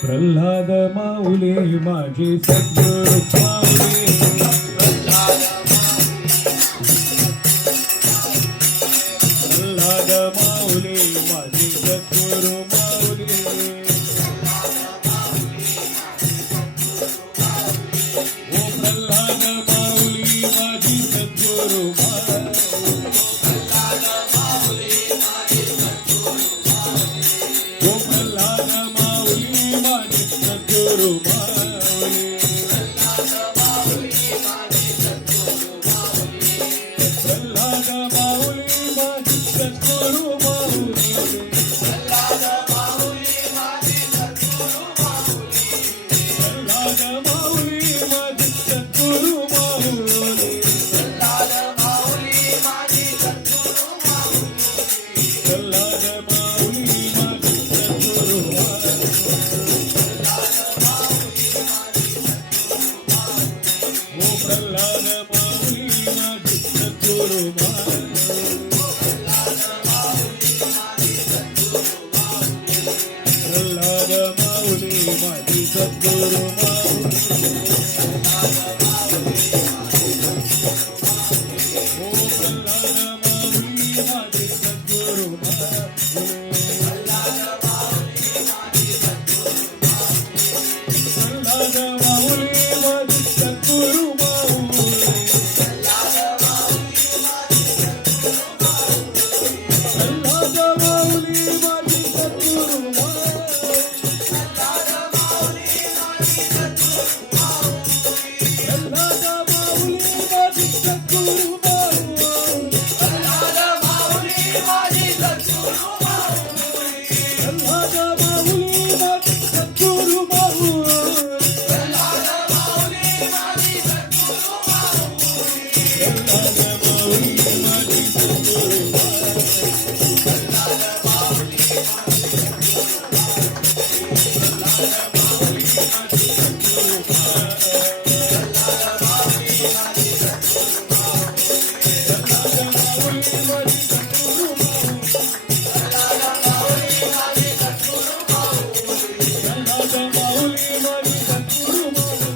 प्रल्हाद माऊली माझी सद्गुरू माऊली, प्रल्हाद माऊली माझी सद्गुरू माऊली, ओ प्रल्हाद माऊली माझी सद्गुरू माऊली, ओ प्रल्हाद माऊली माझी सद्गुरू माऊली, प्रल्हाद माऊली माझी सद्गुरू माऊली, प्रल्हाद माऊली माझी सद्गुरू माऊली, प्रल्हाद माऊली माझी सद्गुरू माऊली, ओ प्रल्हाद माऊली माझी सद्गुरू माऊली, प्रल्हाद माऊली माझी सद्गुरू माऊली, ओ प्रल्हाद माऊली माझी सद्गुरू माऊली, प्रल्हाद माऊली माझी सद्गुरू माऊली, प्रल्हाद माऊली माझी सद्गुरू माऊली, प्रल्हाद माऊली माझी सद्गुरू माऊली, प्रल्हाद माऊली माझी सद्गुरू माऊली, प्रल्हाद माऊली माझी सद्गुरू माऊली, प्रल्हाद माऊली माझी सद्गुरू माऊली, प्रल्हाद माऊली माझी सद्गुरू